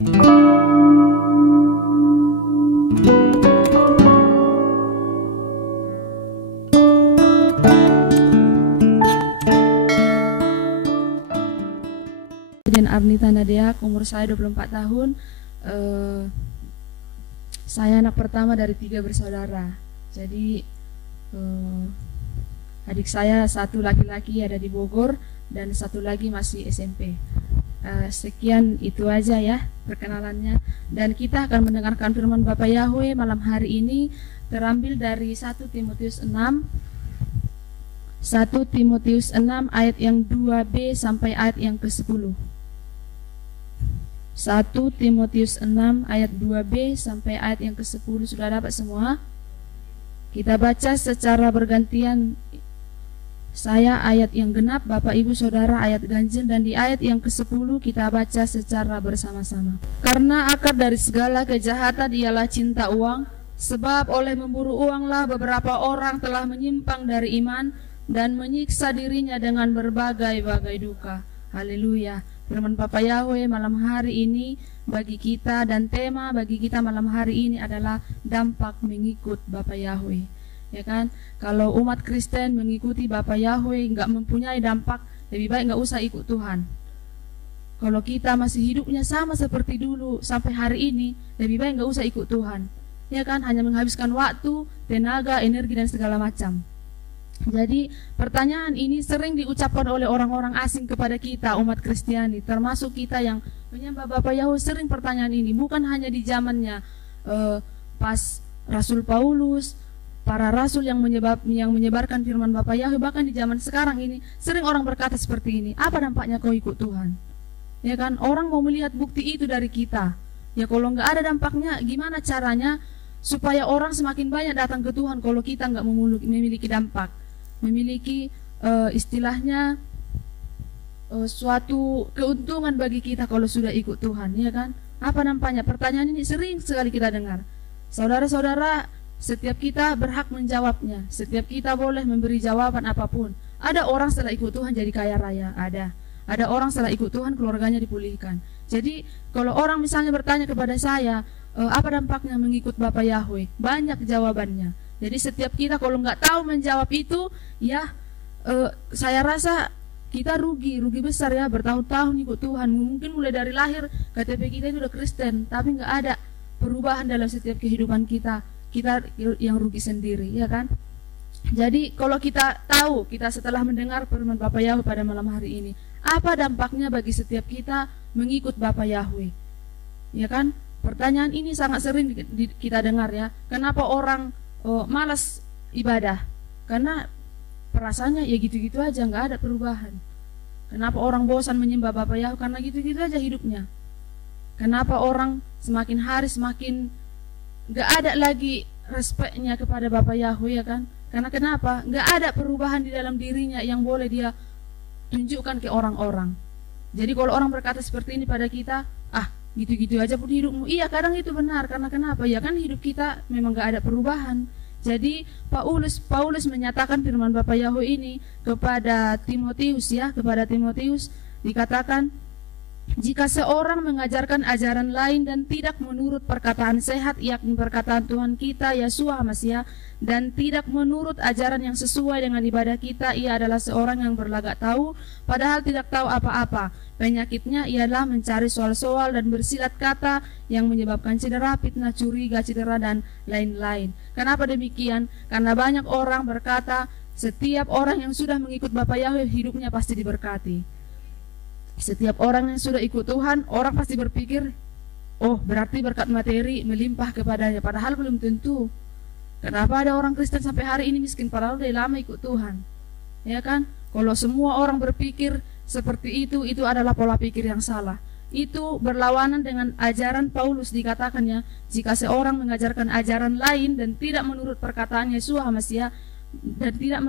Dan Arnita Nadia, umur saya 24 tahun. Saya anak pertama dari 3 bersaudara. Jadi adik saya satu laki-laki ada di Bogor dan satu lagi masih SMP. Sekian itu aja ya perkenalannya. Dan kita akan mendengarkan firman Bapak Yahweh malam hari ini terambil dari 1 Timotius 6 ayat yang 2b sampai ayat yang ke-10. 1 Timotius 6 ayat 2b sampai ayat yang ke-10. Sudah dapat semua? Kita baca secara bergantian. Saya ayat yang genap, Bapak Ibu Saudara ayat ganjil, dan di ayat yang ke-10 kita baca secara bersama-sama. Karena akar dari segala kejahatan ialah cinta uang, sebab oleh memburu uanglah beberapa orang telah menyimpang dari iman dan menyiksa dirinya dengan berbagai-bagai duka. Haleluya. Firman Bapak Yahweh malam hari ini bagi kita, dan tema bagi kita malam hari ini adalah dampak mengikut Bapak Yahweh. Ya kan? Kalau umat Kristen mengikuti Bapak Yahweh nggak mempunyai dampak, lebih baik nggak usah ikut Tuhan. Kalau kita masih hidupnya sama seperti dulu sampai hari ini, lebih baik nggak usah ikut Tuhan. Ya kan? Hanya menghabiskan waktu, tenaga, energi dan segala macam. Jadi pertanyaan ini sering diucapkan oleh orang-orang asing kepada kita umat Kristiani, termasuk kita yang menyembah Bapak Yahweh. Sering pertanyaan ini, bukan hanya di zamannya pas Rasul Paulus, para rasul yang menyebarkan firman Bapak Yahweh, bahkan di zaman sekarang ini sering orang berkata seperti ini, apa dampaknya kau ikut Tuhan? Ya kan, orang mau melihat bukti itu dari kita. Ya kalau nggak ada dampaknya, gimana caranya supaya orang semakin banyak datang ke Tuhan kalau kita nggak memiliki dampak, memiliki istilahnya suatu keuntungan bagi kita kalau sudah ikut Tuhan, ya kan? Apa dampaknya? Pertanyaan ini sering sekali kita dengar. Saudara-saudara, setiap kita berhak menjawabnya. Setiap kita boleh memberi jawaban apapun. Ada orang setelah ikut Tuhan jadi kaya raya, ada orang setelah ikut Tuhan keluarganya dipulihkan. Jadi kalau orang misalnya bertanya kepada saya, apa dampaknya mengikut Bapak Yahweh? Banyak jawabannya. Jadi setiap kita kalau nggak tahu menjawab itu, ya saya rasa kita rugi besar ya, bertahun-tahun ikut Tuhan. Mungkin mulai dari lahir KTP kita itu udah Kristen, tapi nggak ada perubahan dalam setiap kehidupan kita. Kita yang rugi sendiri, ya kan? Jadi kalau kita tahu, kita setelah mendengar firman Bapak Yahweh pada malam hari ini, apa dampaknya bagi setiap kita mengikut Bapak Yahweh? Ya kan? Pertanyaan ini sangat sering kita dengar ya. Kenapa orang malas ibadah? Karena perasaannya ya gitu-gitu aja, nggak ada perubahan. Kenapa orang bosan menyembah Bapak Yahweh? Karena gitu-gitu aja hidupnya. Kenapa orang semakin hari semakin nggak ada lagi respeknya kepada Bapak Yahweh, ya kan? Karena kenapa? Nggak ada perubahan di dalam dirinya yang boleh dia tunjukkan ke orang-orang. Jadi kalau orang berkata seperti ini pada kita, gitu-gitu aja pun hidupmu. Iya, kadang itu benar. Karena kenapa? Ya kan hidup kita memang gak ada perubahan. Jadi Paulus menyatakan firman Bapak Yahweh ini kepada Timotius, ya, kepada Timotius dikatakan, jika seorang mengajarkan ajaran lain dan tidak menurut perkataan sehat, yakni perkataan Tuhan kita Yeshua Masiah, dan tidak menurut ajaran yang sesuai dengan ibadah kita, ia adalah seorang yang berlagak tahu, padahal tidak tahu apa-apa. Penyakitnya ialah mencari soal-soal dan bersilat kata yang menyebabkan cedera, fitnah, curiga, cedera, dan lain-lain. Kenapa demikian? Karena banyak orang berkata, setiap orang yang sudah mengikut Bapak Yahweh hidupnya pasti diberkati. Setiap orang yang sudah ikut Tuhan, orang pasti berpikir, oh berarti berkat materi melimpah kepadanya. Padahal belum tentu. Kenapa ada orang Kristen sampai hari ini miskin, padahal udah lama ikut Tuhan? Ya kan? Kalau semua orang berpikir seperti itu adalah pola pikir yang salah. Itu berlawanan dengan ajaran Paulus, dikatakannya, jika seorang mengajarkan ajaran lain dan tidak menurut perkataan Yeshua Masiah dan tidak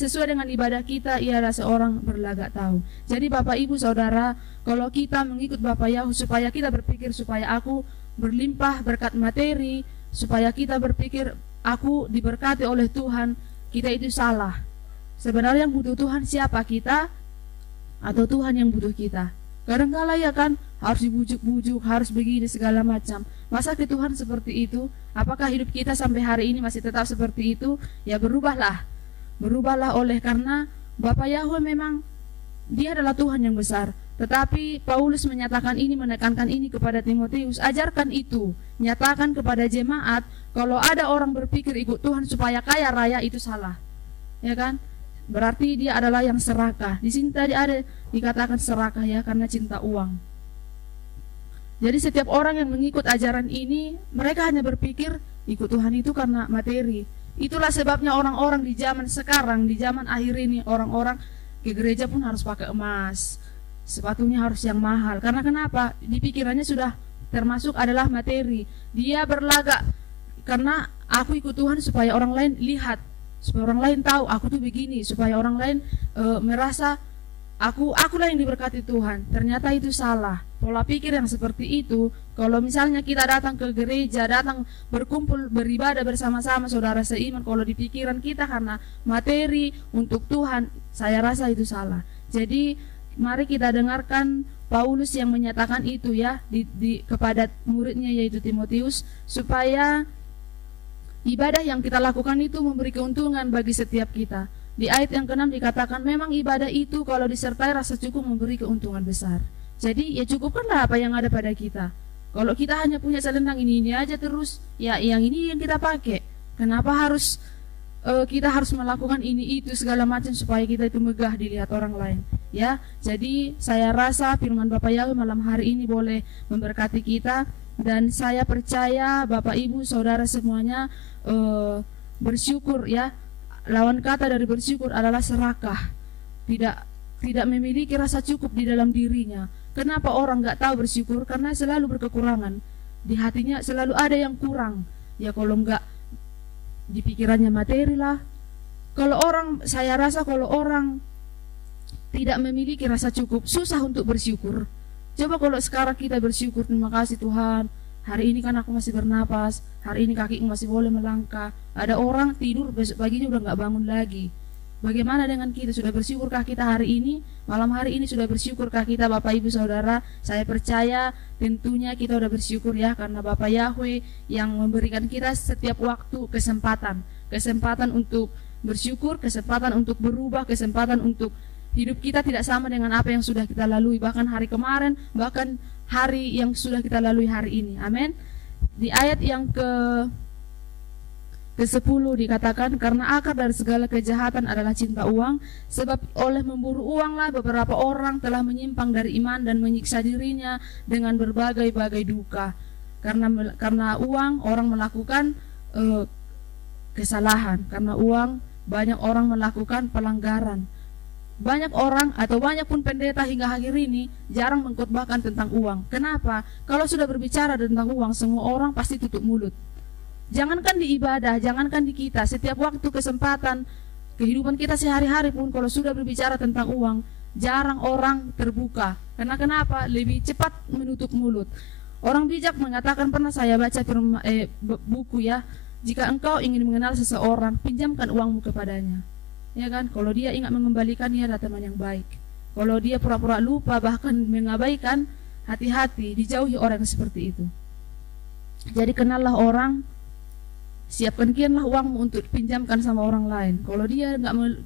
sesuai dengan ibadah kita, ia adalah seorang berlagak tahu. Jadi Bapak Ibu Saudara, kalau kita mengikut Bapak Yahweh, supaya kita berpikir supaya aku berlimpah berkat materi, supaya kita berpikir aku diberkati oleh Tuhan, kita itu salah. Sebenarnya yang butuh Tuhan siapa, kita atau Tuhan yang butuh kita? Kadang-kala ya kan, harus dibujuk-bujuk, harus begini segala macam. Masa ke Tuhan seperti itu? Apakah hidup kita sampai hari ini masih tetap seperti itu? Ya berubahlah. Berubahlah oleh karena Bapa Yahweh memang Dia adalah Tuhan yang besar. Tetapi Paulus menyatakan ini, menekankan ini kepada Timotius, ajarkan itu, nyatakan kepada jemaat, kalau ada orang berpikir ikut Tuhan supaya kaya raya, itu salah. Ya kan? Berarti dia adalah yang serakah. Di sini tadi ada dikatakan serakah ya, karena cinta uang. Jadi setiap orang yang mengikut ajaran ini, mereka hanya berpikir ikut Tuhan itu karena materi. Itulah sebabnya orang-orang di zaman sekarang, di zaman akhir ini, orang-orang ke gereja pun harus pakai emas, sepatunya harus yang mahal. Karena kenapa? Di pikirannya sudah termasuk adalah materi. Dia berlagak karena aku ikut Tuhan supaya orang lain lihat, supaya orang lain tahu aku tuh begini, supaya orang lain merasa akulah yang diberkati Tuhan. Ternyata itu salah. Pola pikir yang seperti itu, kalau misalnya kita datang ke gereja, datang berkumpul beribadah bersama-sama saudara seiman, kalau di pikiran kita karena materi untuk Tuhan, saya rasa itu salah. Jadi mari kita dengarkan Paulus yang menyatakan itu ya kepada muridnya yaitu Timotius, supaya ibadah yang kita lakukan itu memberi keuntungan bagi setiap kita. Di ayat yang ke-6 dikatakan memang ibadah itu kalau disertai rasa cukup memberi keuntungan besar. Jadi ya cukupkanlah apa yang ada pada kita. Kalau kita hanya punya selendang ini aja terus, ya yang ini yang kita pakai. Kenapa harus kita harus melakukan ini itu segala macam supaya kita itu megah dilihat orang lain? Ya, jadi saya rasa firman Bapak Yahweh malam hari ini boleh memberkati kita, dan saya percaya Bapak Ibu Saudara semuanya bersyukur ya. Lawan kata dari bersyukur adalah serakah. Tidak memiliki rasa cukup di dalam dirinya. Kenapa orang nggak tahu bersyukur? Karena selalu berkekurangan. Di hatinya selalu ada yang kurang. Ya kalau nggak di pikirannya materi lah. Kalau orang, saya rasa kalau orang tidak memiliki rasa cukup, susah untuk bersyukur. Coba kalau sekarang kita bersyukur, terima kasih Tuhan, hari ini kan aku masih bernapas, hari ini kakiku masih boleh melangkah. Ada orang tidur, besok paginya udah nggak bangun lagi. Bagaimana dengan kita? Sudah bersyukurkah kita hari ini? Malam hari ini sudah bersyukurkah kita Bapak Ibu Saudara? Saya percaya tentunya kita sudah bersyukur ya, karena Bapak Yahweh yang memberikan kita setiap waktu kesempatan untuk bersyukur, kesempatan untuk berubah, kesempatan untuk hidup kita tidak sama dengan apa yang sudah kita lalui, bahkan hari kemarin, bahkan hari yang sudah kita lalui hari ini. Amin. Di ayat yang ke-10 dikatakan, karena akar dari segala kejahatan adalah cinta uang, sebab oleh memburu uanglah beberapa orang telah menyimpang dari iman dan menyiksa dirinya dengan berbagai-bagai duka. Karena uang orang melakukan kesalahan, karena uang banyak orang melakukan pelanggaran. Banyak orang atau banyak pun pendeta hingga akhir ini jarang mengkhotbahkan tentang uang. Kenapa? Kalau sudah berbicara tentang uang, semua orang pasti tutup mulut. Jangankan di ibadah, jangankan di kita, setiap waktu kesempatan kehidupan kita sehari-hari pun kalau sudah berbicara tentang uang, jarang orang terbuka. Karena kenapa? Lebih cepat menutup mulut. Orang bijak mengatakan, pernah saya baca buku ya, jika engkau ingin mengenal seseorang, pinjamkan uangmu kepadanya. Ya kan? Kalau dia ingat mengembalikan, dia adalah teman yang baik. Kalau dia pura-pura lupa bahkan mengabaikan, hati-hati, dijauhi orang seperti itu. Jadi kenallah orang, siapkanlah uangmu untuk pinjamkan sama orang lain. Kalau dia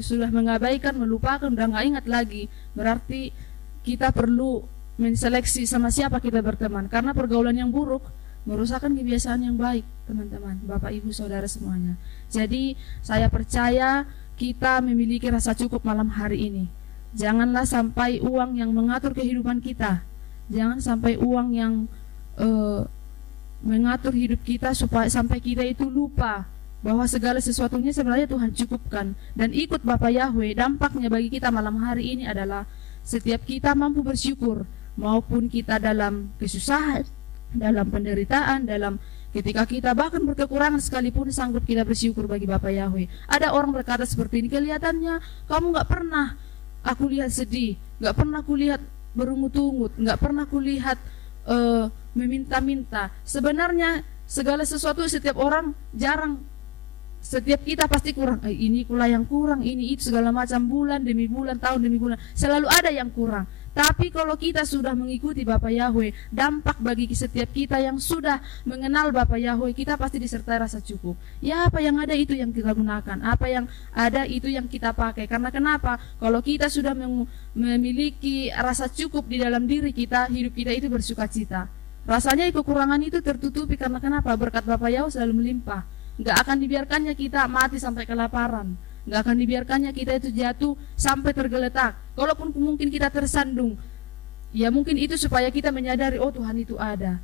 sudah mengabaikan, melupakan, udah nggak ingat lagi, berarti kita perlu menseleksi sama siapa kita berteman. Karena pergaulan yang buruk merusakkan kebiasaan yang baik, teman-teman, Bapak Ibu Saudara semuanya. Jadi saya percaya kita memiliki rasa cukup malam hari ini. Janganlah sampai uang yang mengatur kehidupan kita. Jangan sampai uang yang mengatur hidup kita sampai kita itu lupa bahwa segala sesuatunya sebenarnya Tuhan cukupkan. Dan ikut Bapak Yahweh, dampaknya bagi kita malam hari ini adalah setiap kita mampu bersyukur, maupun kita dalam kesusahan, dalam penderitaan, dalam ketika kita bahkan berkekurangan sekalipun sanggup kita bersyukur bagi Bapak Yahweh. Ada orang berkata seperti ini, kelihatannya kamu gak pernah aku lihat sedih, gak pernah aku lihat berungut-ungut, gak pernah aku lihat meminta-minta. Sebenarnya segala sesuatu setiap orang jarang, setiap kita pasti kurang. Ini pula yang kurang, ini itu segala macam, bulan demi bulan, tahun demi bulan, selalu ada yang kurang. Tapi kalau kita sudah mengikuti Bapa Yahweh, dampak bagi setiap kita yang sudah mengenal Bapa Yahweh, kita pasti disertai rasa cukup. Ya, apa yang ada itu yang kita gunakan, apa yang ada itu yang kita pakai. Karena kenapa? Kalau kita sudah memiliki rasa cukup di dalam diri kita, hidup kita itu bersukacita. Rasanya kekurangan itu tertutupi karena kenapa? Berkat Bapa Yahweh selalu melimpah. Nggak akan dibiarkannya kita mati sampai kelaparan. Nggak akan dibiarkannya kita itu jatuh sampai tergeletak. Kalaupun mungkin kita tersandung, ya mungkin itu supaya kita menyadari, oh Tuhan itu ada.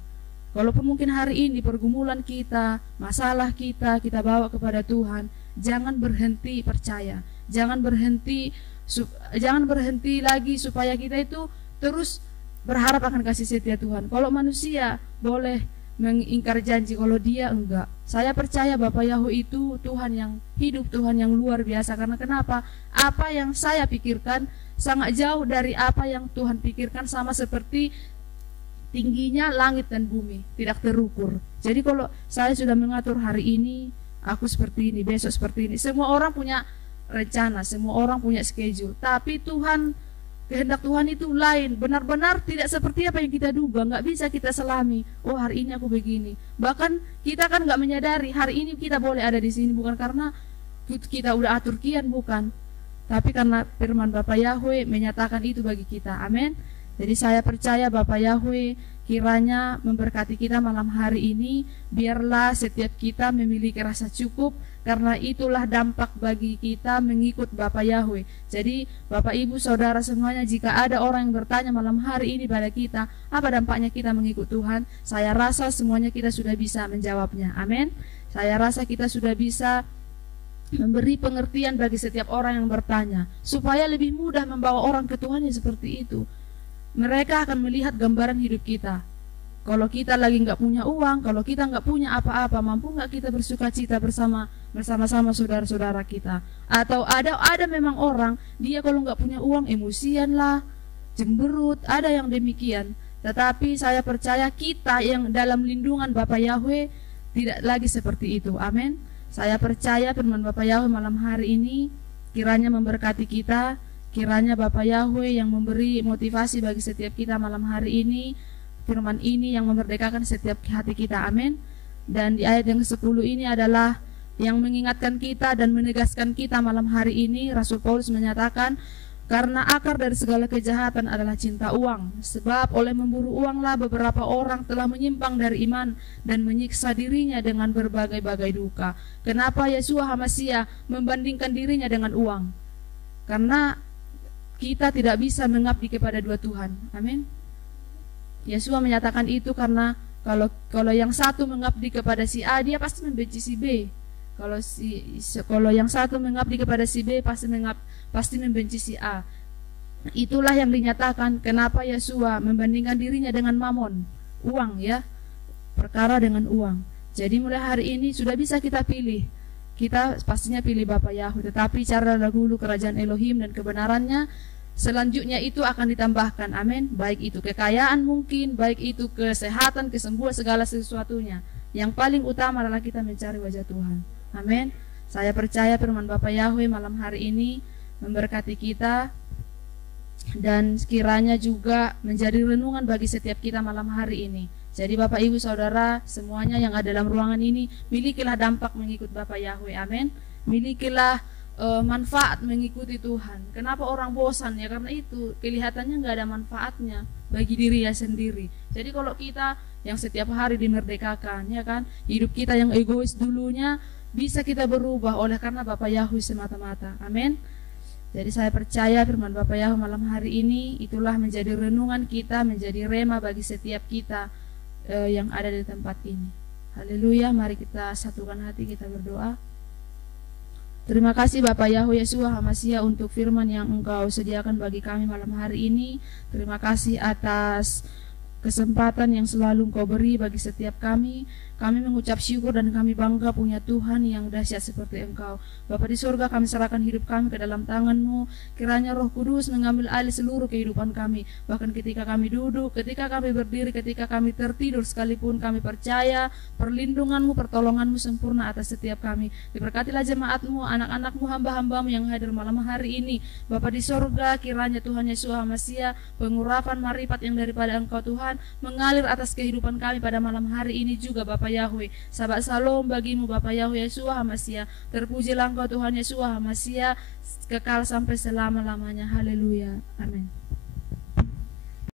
Kalaupun mungkin hari ini pergumulan kita, masalah kita bawa kepada Tuhan, jangan berhenti percaya. Jangan berhenti lagi supaya kita itu terus berharap akan kasih setia Tuhan. Kalau manusia boleh mengingkar janji, kalau dia enggak. Saya percaya Bapa Yahweh itu Tuhan yang hidup, Tuhan yang luar biasa. Karena kenapa? Apa yang saya pikirkan sangat jauh dari apa yang Tuhan pikirkan, sama seperti tingginya langit dan bumi, tidak terukur. Jadi kalau saya sudah mengatur hari ini, aku seperti ini, besok seperti ini. Semua orang punya rencana, semua orang punya schedule. Tapi kehendak Tuhan itu lain, benar-benar tidak seperti apa yang kita duga. Nggak bisa kita selami, oh hari ini aku begini. Bahkan kita kan nggak menyadari hari ini kita boleh ada di sini, bukan karena kita udah atur kian, bukan, tapi karena firman Bapa Yahweh menyatakan itu bagi kita. Amin. Jadi saya percaya Bapa Yahweh kiranya memberkati kita malam hari ini. Biarlah setiap kita memiliki rasa cukup, karena itulah dampak bagi kita mengikut Bapa Yahweh. Jadi Bapak Ibu Saudara semuanya, jika ada orang yang bertanya malam hari ini pada kita, apa dampaknya kita mengikut Tuhan, saya rasa semuanya kita sudah bisa menjawabnya. Amin. Saya rasa kita sudah bisa memberi pengertian bagi setiap orang yang bertanya, supaya lebih mudah membawa orang ke Tuhan yang seperti itu. Mereka akan melihat gambaran hidup kita. Kalau kita lagi nggak punya uang, kalau kita nggak punya apa-apa, mampu nggak kita bersukacita bersama-sama saudara-saudara kita? Atau ada memang orang, dia kalau nggak punya uang emosian lah, cemberut, ada yang demikian. Tetapi saya percaya kita yang dalam lindungan Bapa Yahweh tidak lagi seperti itu. Amin. Saya percaya firman Bapa Yahweh malam hari ini kiranya memberkati kita. Kiranya Bapa Yahweh yang memberi motivasi bagi setiap kita malam hari ini, firman ini yang memerdekakan setiap hati kita. Amin. Dan di ayat yang ke-10 ini adalah yang mengingatkan kita dan menegaskan kita malam hari ini. Rasul Paulus menyatakan, karena akar dari segala kejahatan adalah cinta uang. Sebab oleh memburu uanglah beberapa orang telah menyimpang dari iman dan menyiksa dirinya dengan berbagai-bagai duka. Kenapa Yeshua HaMashiach membandingkan dirinya dengan uang? Karena kita tidak bisa mengabdi kepada dua Tuhan. Amin. Yeshua menyatakan itu karena kalau yang satu mengabdi kepada si A, dia pasti membenci si B. Kalau yang satu mengabdi kepada si B, pasti membenci si A. Itulah yang dinyatakan kenapa Yeshua membandingkan dirinya dengan mamon, uang, ya, perkara dengan uang. Jadi mulai hari ini sudah bisa kita pilih. Kita pastinya pilih Bapa Yahweh, tetapi cara dahulu kerajaan Elohim dan kebenarannya, selanjutnya itu akan ditambahkan. Amin. Baik itu kekayaan mungkin, baik itu kesehatan, kesembuhan, segala sesuatunya. Yang paling utama adalah kita mencari wajah Tuhan. Amin. Saya percaya firman Bapa Yahweh malam hari ini memberkati kita, dan sekiranya juga menjadi renungan bagi setiap kita malam hari ini. Jadi Bapak Ibu Saudara semuanya yang ada dalam ruangan ini, milikilah dampak mengikut Bapa Yahweh. Amin. Milikilah manfaat mengikuti Tuhan. Kenapa orang bosan? Ya karena itu kelihatannya nggak ada manfaatnya bagi diri sendiri. Jadi kalau kita yang setiap hari dimerdekakan, ya kan, hidup kita yang egois dulunya bisa kita berubah oleh karena Bapa Yahweh semata-mata. Amin. Jadi saya percaya firman Bapa Yahweh malam hari ini itulah menjadi renungan kita, menjadi rema bagi setiap kita yang ada di tempat ini. Haleluya. Mari kita satukan hati, kita berdoa. Terima kasih Bapak Yahweh Yeshua HaMashiach untuk firman yang Engkau sediakan bagi kami malam hari ini. Terima kasih atas kesempatan yang selalu Engkau beri bagi setiap kami. Kami mengucap syukur dan kami bangga punya Tuhan yang dahsyat seperti Engkau. Bapa di surga, kami serahkan hidup kami ke dalam tangan-Mu. Kiranya Roh Kudus mengambil alih seluruh kehidupan kami. Bahkan ketika kami duduk, ketika kami berdiri, ketika kami tertidur sekalipun, kami percaya perlindungan-Mu, pertolongan-Mu sempurna atas setiap kami. Diberkatilah jemaat-Mu, anak-anak-Mu, hamba-hamba-Mu yang hadir malam hari ini. Bapa di surga, kiranya Tuhan Yesus HaMasiah, pengurapan marifat yang daripada Engkau Tuhan mengalir atas kehidupan kami pada malam hari ini juga Bapa Yahweh. Sahabat Salom bagimu Bapa Yahweh Yesus HaMasiah. Terpujilah Engkau Tuhan Yesus HaMasiah, kekal sampai selama-lamanya. Haleluya. Amin.